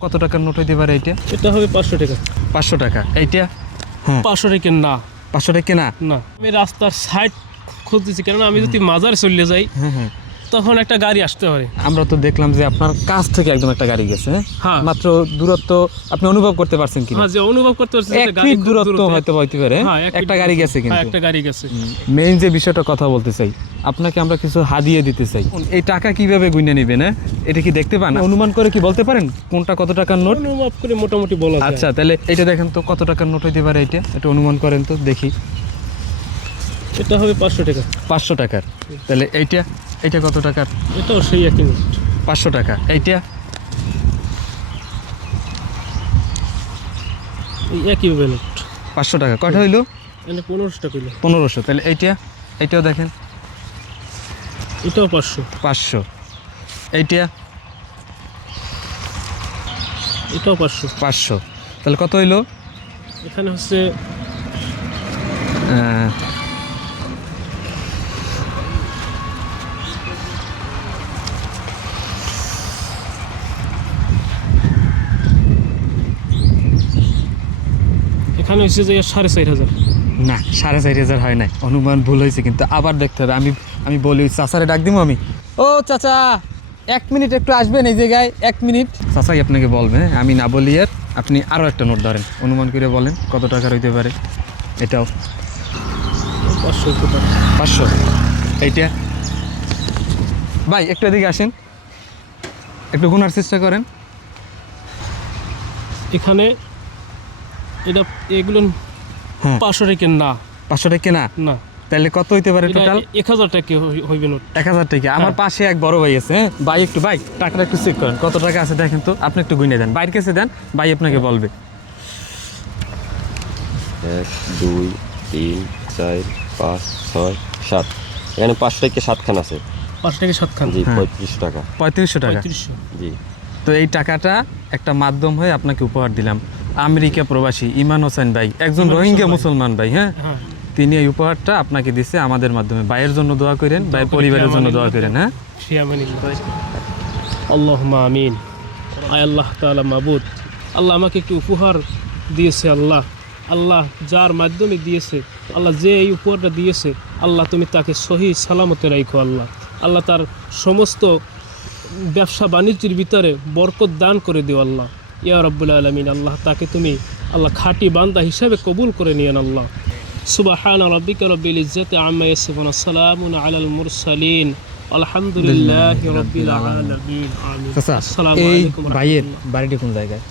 কত টাকার নোট হইতে পারে এটা এটা হবে পাঁচশো টাকা। পাঁচশো টাকা। এইটা? হ্যাঁ পাঁচশো টাকা না। পাঁচশো টাকা না? না। আমি রাস্তার সাইড খুঁজতেছি কেননা আমি যদি মাজার চলে যাই হ্যাঁ হ্যাঁ তখন একটা গাড়ি আসতে পারে। আমরা তো দেখলাম যে আপনার কাছ থেকে একদম একটা গাড়ি গেছে। হ্যাঁ? হ্যাঁ। মাত্র দূরত্ব আপনি অনুভব করতে পারছেন কিনা? হ্যাঁ যে অনুভব করতে পারছি যে এক গাড়ি ফিট দূরত্ব হয়তো হইতে পারে। হ্যাঁ, একটা গাড়ি। গেছে হ্যাঁ কিন্তু একটা গাড়ি গেছে। মেইন যে বিষয়টা কথা বলতে চাই আপনাকে আমরা কিছু হাদিয়ে দিতে চাই। এই টাকা কীভাবে গুইনে নেবেন হ্যাঁ? এটা কি দেখতে পান? অনুমান করে কি বলতে পারেন? কোনটা কত টাকার নোট? অনুভব করে মোটামুটি বলা আচ্ছা তাহলে এটা দেখেন তো কত টাকার নোট হইতে পারে এটা? এটা অনুমান করেন তো দেখি। এটা হবে পাঁচশো টাকা। পাঁচশো টাকার। তাহলে এইটা এইটা কত টাকার? এটাও সেই একই পাঁচশো টাকা। এইটা? এই একই ভাবে পাঁচশো টাকা। কয়টা হইল? এটা পনেরোশো টাকা হইল। পনেরোশো। তাহলে এইটা এইটাও দেখেন। এটাও পাঁচশো। পাঁচশো। এইটা? এটাও পাঁচশো। পাঁচশো। তাহলে কত হইল? এখানে হচ্ছে এখানে হচ্ছে যে সাড়ে চার হাজার। না সাড়ে চার হাজার হয় নাই। অনুমান ভুল হয়েছে কিন্তু আবার দেখতে হবে। আমি আমি বলি চাচারে ডাক দিব আমি। ও চাচা এক মিনিট একটু আসবেন এই জায়গায় এক মিনিট। চাচাই আপনাকে বলবে হ্যাঁ? আমি না বলি আর আপনি আরও একটা নোট ধরেন। অনুমান করে বলেন কত টাকার হইতে পারে। এটাও। পাঁচশো পাঁচশো। এইটা। ভাই একটু এদিকে আসেন। একটু গুনার চেষ্টা করেন। এখানে এটা এগুলো হ্যাঁ পাঁচশো টাকা না। পাঁচশো টাকা কেনা না। তাহলে কত হইতে পারে টোটাল এক হাজার টাকা হইবে নোট। এক হাজার টাকা। আমার পাশে এক বড় ভাই আছে হ্যাঁ? ভাই একটু ভাই টাকাটা একটু চেক করেন। কত টাকা আছে দেখেন তো? আপনি একটু গুনে দেন। বাইরের কাছে দেন ভাই আপনাকে বলবে। এক দুই তিন চার পাঁচ ছয় সাত। এখানে পাঁচ থেকে সাতখান আছে। পাঁচ টাকা সাতখান? জি হ্যাঁ। পঁয়ত্রিশ টাকা। পঁয়ত্রিশশো টাকা। পঁয়ত্রিশশো। জি। তো এই টাকাটা একটা মাধ্যম হয়ে আপনাকে উপহার দিলাম। আমেরিকা প্রবাসী ইমান হোসেন ভাই একজন রোহিঙ্গা মুসলমান ভাই হ্যাঁ? হ্যাঁ। তিনি এই উপহারটা আপনাকে দিছে আমাদের মাধ্যমে। ভাইয়ের জন্য দোয়া করেন ভাই করি, পরিবারের জন্য দোয়া করেন হ্যাঁ? আল্লাহ আমিন। আয় আল্লাহ তাআলা মাবুদ। আল্লাহ আমাকে একটি উপহার দিয়েছে আল্লাহ। আল্লাহ যার মাধ্যমে দিয়েছে আল্লাহ যে এই উপহারটা দিয়েছে আল্লাহ তুমি তাকে সহি সালামতে রাখো আল্লাহ। আল্লাহ তার সমস্ত ব্যবসা বাণিজ্যের ভিতরে বরকত দান করে দিও আল্লাহ। ইয়া রব্বুল আলমিন আল্লাহ তাকে তুমি আল্লাহ খাটি বান্দা হিসাবে কবুল করে নিয়েন আল্লাহ। সুবাহান রব্বিক রব্বিল ইজ্জত আম্মা ইয়াসিফুন আসসালামু আলাল মুরসালিন। আলহামদুলিল্লাহি রাব্বিল আলামিন। আমিন। আসসালামু আলাইকুম ভাইয়ের বাড়িটি কোন জায়গায়?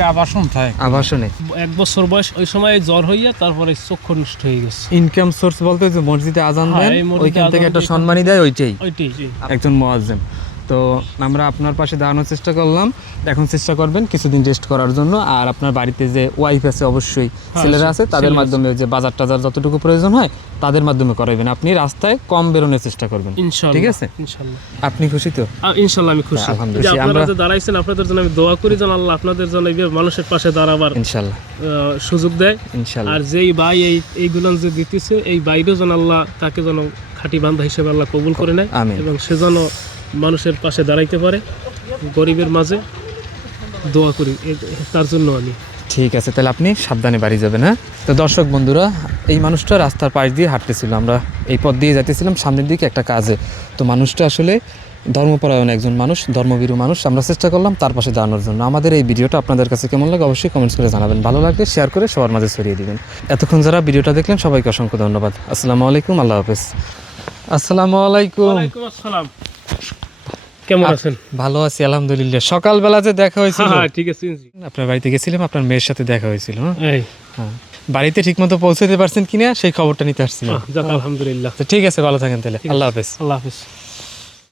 আবাসন থাকে। আবাসনে এক বছর বয়স ওই সময় জ্বর হইয়া তারপরে চক্ষু নষ্ট হয়ে গেছে। ইনকাম সোর্স বলতে ওই যে মসজিদে আজান দেয় দেন ওইখান থেকে একটা দিয়ে- সম্মানই দেয় ওইটাই ওইটাই। একজন মোয়াজ্জেম। তো আমরা আপনার পাশে দাঁড়ানোর চেষ্টা করলাম। এখন চেষ্টা করবেন কিছুদিন রেস্ট করার জন্য। আর আপনার বাড়িতে যে ওয়াইফ আছে অবশ্যই ছেলেরা আছে তাদের মাধ্যমে যে বাজার টাজার যতটুকু প্রয়োজন হয় তাদের মাধ্যমে করাবেন আপনি রাস্তায় কম বেরোনোর চেষ্টা করবেন। ঠিক আছে? আপনি খুশি তো? ইনশাআল্লাহ আমি খুশি। আলহামদুলিল্লাহ। আপনারা যে দাঁড়াইছেন আপনাদের জন্য আমি দোয়া করি যেন আল্লাহ আপনাদের জন্য এইভাবে মানুষের পাশে দাঁড়াবার ইনশাল্লাহ। সুযোগ দেয়। ইনশাল্লাহ। আর যেই ভাই এই এইগুলো যে দিতেছে এই বাইরেও যেন আল্লাহ তাকে যেন খাঁটি বান্ধা হিসেবে আল্লাহ কবুল করে নেয়। এবং সে যেন মানুষের পাশে দাঁড়াইতে পারে গরিবের মাঝে দোয়া করি তার জন্য আমি। ঠিক আছে তাহলে আপনি সাবধানে বাড়ি যাবেন হ্যাঁ? তো দর্শক বন্ধুরা এই মানুষটা রাস্তার পাশ দিয়ে হাঁটতেছিল আমরা এই পথ দিয়ে যাইতেছিলাম সামনের দিকে একটা কাজে। তো মানুষটা আসলে ধর্মপরায়ণ একজন মানুষ ধর্মভীরু মানুষ আমরা চেষ্টা করলাম তার পাশে দাঁড়ানোর জন্য। আমাদের এই ভিডিওটা আপনাদের কাছে কেমন লাগে অবশ্যই কমেন্টস করে জানাবেন। ভালো লাগলে শেয়ার করে সবার মাঝে ছড়িয়ে দিবেন। এতক্ষণ যারা ভিডিওটা দেখলেন সবাইকে অসংখ্য ধন্যবাদ। আসসালামু আলাইকুম আল্লাহ হাফেজ। আসসালামু আলাইকুম। আসসালাম। কেমন আছেন? ভালো আছি আলহামদুলিল্লাহ। সকালবেলা যে দেখা হয়েছিল। হ্যাঁ ঠিক আছে আপনার বাড়িতে গেছিলাম আপনার মেয়ের সাথে দেখা হয়েছিল হ্যাঁ? হ্যাঁ। বাড়িতে ঠিকমতো পৌঁছাতে পারছেন কিনা সেই খবরটা নিতে আসছিলাম আলহামদুলিল্লাহ। ঠিক আছে ভালো থাকেন তাহলে। আল্লাহ হাফেজ। আল্লাহ হাফিজ।